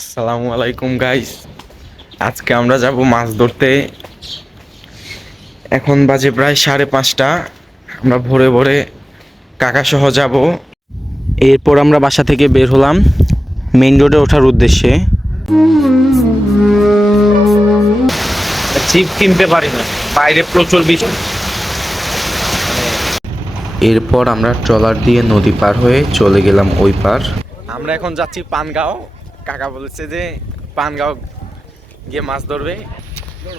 আসসালামু আলাইকুম গাইস আজকে আমরা যাব মাছ ধরতে। এখন বাজে প্রায় সাড়ে পাঁচটা। আমরা ভোরে ভোরে কাকা সহ যাব। এরপর আমরা বাসা থেকে বের হলাম মেইন রোডে ওঠার উদ্দেশ্যে। চিপ কিনতে পারি না বাইরে প্রচুর বৃষ্টি। এরপর আমরা ট্রলার দিয়ে নদী পার হয়ে চলে গেলাম ওই পার। আমরা এখন যাচ্ছি পানগাঁও। কাকা বলেছে যে, পানগাঁও গিয়ে মাছ ধরবে।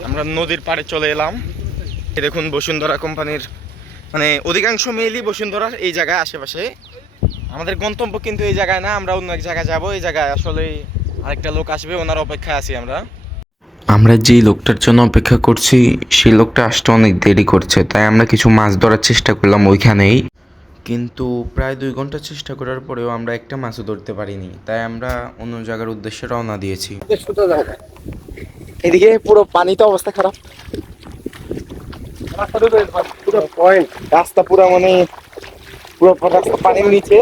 আমরা নদীর পাড়ে চলে এলাম। দেখুন বসুন্ধরা কোম্পানির মানে অধিকাংশ মেইলই বসুন্ধরার এই জায়গায় আশেপাশে। আমাদের গন্তব্য কিন্তু এই জায়গায় না, আমরা অন্য এক জায়গায় যাব। এই জায়গায় আসলে আরেকটা লোক আসবে, ওনার অপেক্ষায় আছি আমরা। আমরা যেই লোকটার জন্য অপেক্ষা করছি, সেই লোকটা আসতে অনেক দেরি করছে, তাই আমরা কিছু মাছ ধরার চেষ্টা করলাম ওইখানেই। কিন্তু প্রায় দুই ঘণ্টা চেষ্টা করার পরেও আমরা একটা মাছও ধরতে পারিনি। তাই আমরা অন্য জায়গার উদ্দেশ্যে রওনা দিয়েছি। এদিকে পুরো পানিতে অবস্থা খারাপ। পুরো পয়েন্ট রাস্তা পুরো মানে পুরো রাস্তা পানির নিচে।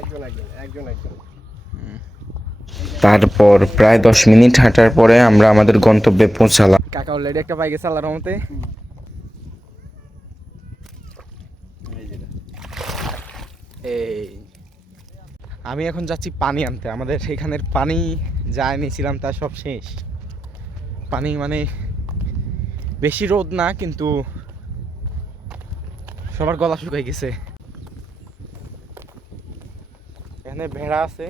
একজন একজন একজন একজন। তারপর প্রায় দশ মিনিট হাঁটার পরে আমরা আমাদের গন্তব্যে পৌঁছালাম। কাকা অলরেডি একটা পাই গেছে আল্লাহর রহমতে এই। আমি এখন যাচ্ছি পানি আনতে। আমাদের এখানের পানি যা এনেছিলাম তা সব শেষ। পানি মানে বেশি রোদ না, কিন্তু সবার গলা শুকাই গেছে। এখানে ভেড়া আছে।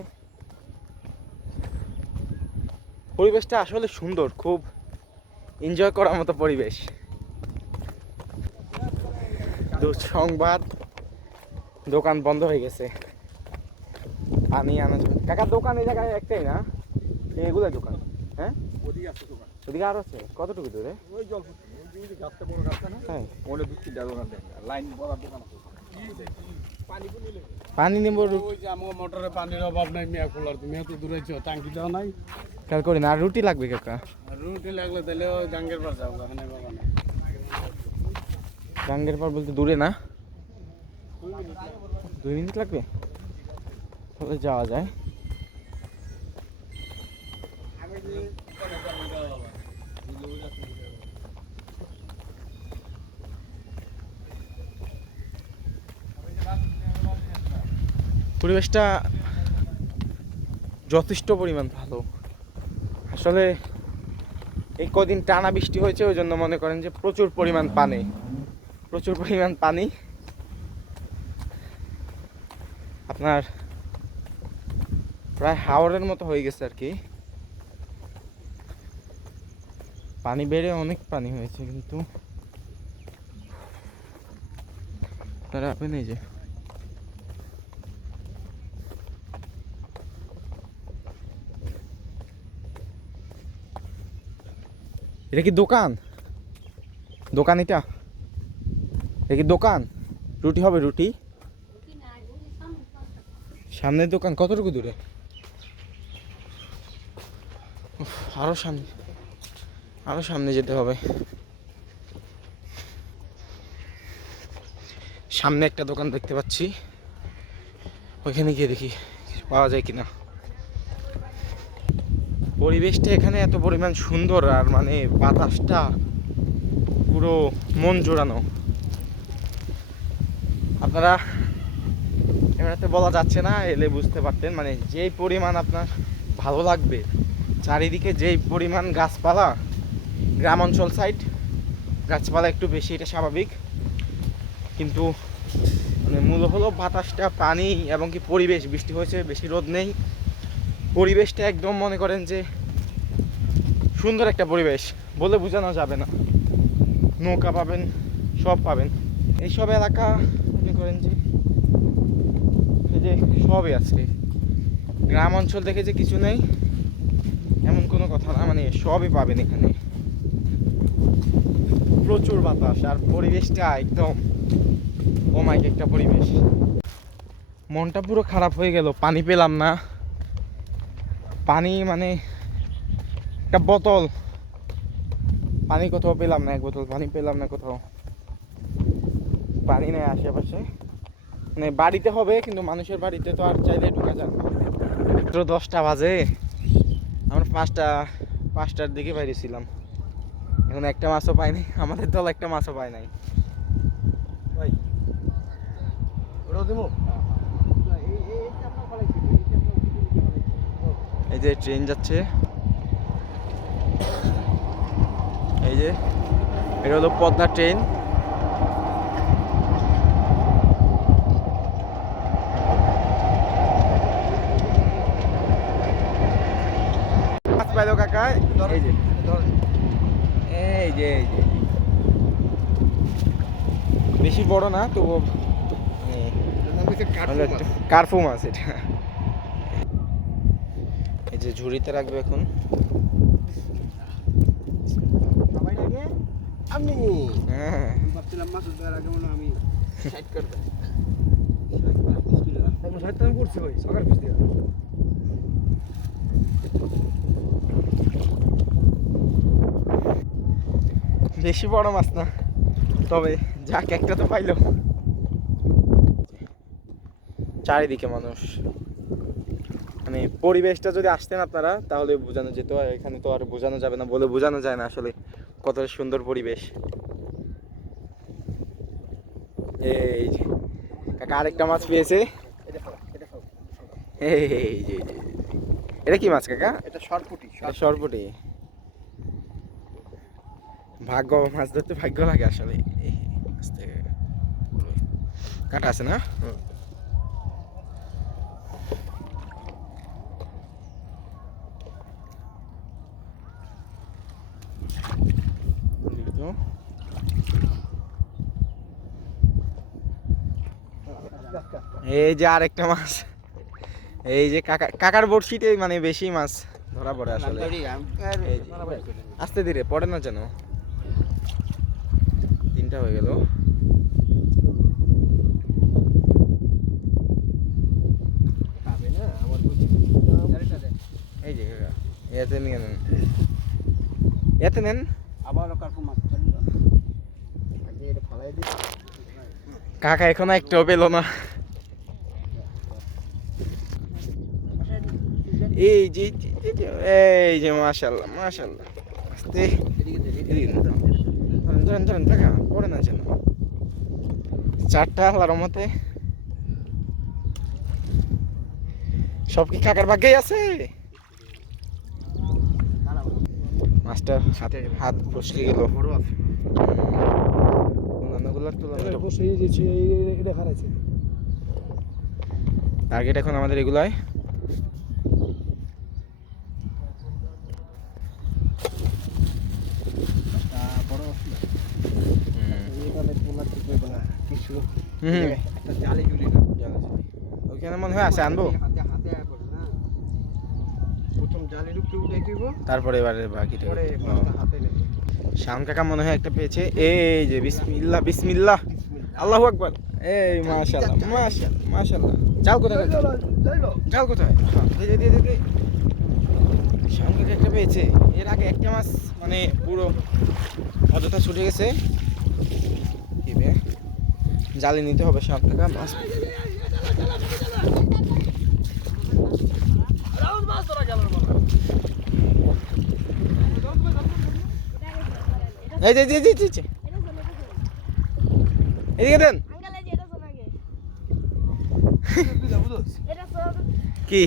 পরিবেশটা আসলে সুন্দর খুব এনজয় করার মতো পরিবেশ। দুঃসংবাদ দোকান বন্ধ হয়ে গেছে। পানি আনা যাবে কাকার দোকান এই জায়গায় একটাই না? এগুলো দোকান। হ্যাঁ? ওদিকে আছে দোকান। ওদিকে আর আছে? কতটুকু দূরে? ওই জল হ্যাঁ। ওটা দুধ তিনটা দোকান লাইন বড় দোকান আছে। পানি নিব ওই যে আমার মোটরে পানির অভাব নাই মিয়া খোলার তুমি এত দূরে ছো টাঙ্কি দাও নাই। খেয়াল করি না আর রুটি লাগবে কাকা রুটি লাগলে তাহলে ওই গাঙ্গের পার যাও ওখানে বাবা না গাঙ্গের পর বলতে দূরে না? দুই মিনিট লাগবে? তাহলে যাওয়া যায়। পরিবেশটা যথেষ্ট পরিমাণ ভালো। আসলে এই কদিন টানা বৃষ্টি হয়েছে, ওই জন্য মনে করেন যে প্রচুর পরিমাণ পানি। প্রচুর পরিমাণ পানি। আপনার প্রায় হাওড়ের মতো হয়ে গেছে আর কি। পানি বেড়ে অনেক পানি হয়েছে কিন্তু। তারা আপনি এই যে এটা কি দোকান? দোকান এটা? এটা কি দোকান? রুটি হবে রুটি? সামনের দোকান কতটুকু দূরে? উফ, আরও সামনে। আরও সামনে যেতে হবে। সামনে একটা দোকান দেখতে পাচ্ছি। ওইখানে গিয়ে দেখি পাওয়া যায় কিনা। পরিবেশটা এখানে এত পরিমাণ সুন্দর আর মানে বাতাসটা পুরো মন জোড়ানো। আপনারা এমনিতে বলা যাচ্ছে না, এলে বুঝতে পারতেন মানে যেই পরিমাণ আপনার ভালো লাগবে, চারিদিকে যেই পরিমাণ গাছপালা গ্রাম অঞ্চল সাইড গাছপালা একটু বেশি, এটা স্বাভাবিক। কিন্তু মানে মূল হলো বাতাসটা, পানি এবং কি পরিবেশ, বৃষ্টি হয়েছে, বেশি রোদ নেই। পরিবেশটা একদম মনে করেন যে সুন্দর একটা পরিবেশ। বলে বোঝানো যাবে না। নৌকা পাবেন, সব পাবেন। এইসব এলাকা মনে করেন যে, এই যে সবই আছে। গ্রাম অঞ্চল থেকে যে কিছু নেই, এমন কোনো কথা না। মানে সবই পাবেন এখানে। প্রচুর বাতাস আর পরিবেশটা একদম অমাইক একটা পরিবেশ। মনটা পুরো খারাপ হয়ে গেল, পানি পেলাম না। পানি মানে একটা বোতল পানি কোথাও পেলাম না, এক বোতল পানি পেলাম না কোথাও। পানি নেই আশেপাশে। মানে বাড়িতে হবে, কিন্তু মানুষের বাড়িতে তো আর চাইলে ঢুকা যাবে না। মাত্র দশটা বাজে। আমরা পাঁচটা, পাঁচটার দিকে বাইরেছিলাম। এখন একটা মাছও পাইনি আমাদের দল একটা মাছও পায় নাই। ভাই এই যে ট্রেন যাচ্ছে। এই যে এটা হলো পদ্মা ট্রেন। মাছ পাইলো কাকা এই যে এই যে। এই যে বেশি বড় না তো কার্ফু মাছ এটা। যে ঝুড়িতে রাখবে এখন। আমি। হ্যাঁ। ভাবছিলাম আগে মনে আমি সাইড করব সাইড তো আমি করছি ভাই সকাল পিস দিয়ে বেশি বড় মাছ না তবে যাক একটা তো পাইলো। চারিদিকে মানুষ। মানে পরিবেশটা যদি আসতেন আপনারা তাহলে বোঝানো যেত আর এখানে তো আর বোঝানো যাবে না বলে বোঝানো যায় না আসলে কত সুন্দর পরিবেশ। এই যে কাকা আরেকটা মাছ পেয়েছে। এই যে। এটা কি মাছ কাকা? এটা এটা সরপুটি। ভাগ্য মাছ ধরতে ভাগ্য লাগে আসলে। কাটা আছে না দেখি তো। এই যে আরেকটা মাছ। এই যে কাকা কাকার বড়শিতে মানে বেশি মাছ ধরা পড়ে আসলে। আস্তে ধীরে পড়ে না যেন? তিনটা হয়ে গেল। এই যে কাকা এতে নিয়ে নেন। এতে নেন? আবার কার্পু মাছ কাকা, এখনও একটাও পেল না। এই যে, এই যে- মাশাল্লাহ মাশাল্লাহ আস্তে ধরেন ধরেন ধরেন পড়ে না যেন। চারটা আল্লাহর মতে সব কি কাকার ভাগ্যেই আছে? মাছটা হাতে, হাত ফসকে গেল। বসে গেছে এটা হারাইছে। টার্গেট এখন আমাদের তোলা জুলি মনে হয় আছে আনব? তারপরে এবারে বাকিটা হাতে নেবে শাম কাকা মনে হয় একটা পেয়েছে। এই যে বিসমিল্লাহ বিসমিল্লাহ। আল্লাহু আকবার। এই মাশাআল্লাহ মাশাআল্লাহ মাশাআল্লাহ। চাল কোথায়? চাল কোথায়? হ্যাঁ, দে দে দে দে, দে। শাম কাকা একটা পেয়েছে। এর আগে একটা মাছ মানে পুরো অযথা ছুটে গেছে? জালে নিতে হবে শাম কাকা মাছ এই যে যে যে, যে এদিকে দেন। কি?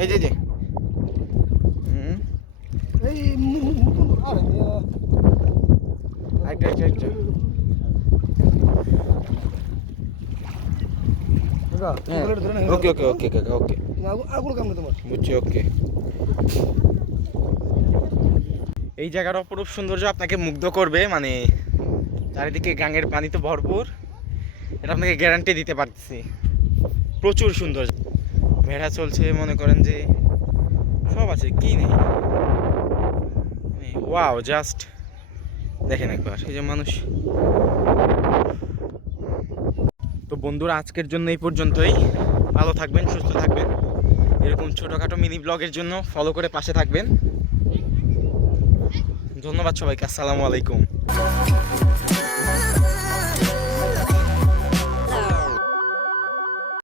এই যে হুম। এই মুকুন্দ ওকে ওকে ওকে আগুলো তোমার বুঝছি ওকে এই জায়গার অপরূপ সৌন্দর্য আপনাকে মুগ্ধ করবে মানে চারিদিকে গাঙের পানি তো ভরপুর। এটা আপনাকে গ্যারান্টি দিতে পারতেছি। প্রচুর সুন্দর ভেড়া চলছে মনে করেন যে সব আছে কি নেই? ওয়াও জাস্ট দেখেন একবার এই যে মানুষ। বন্ধুরা, আজকের জন্য এই পর্যন্তই। ভালো থাকবেন, সুস্থ থাকবেন। এরকম ছোটোখাটো মিনি ব্লগের জন্য ফলো করে পাশে থাকবেন। ধন্যবাদ সবাইকে, আসসালামু আলাইকুম।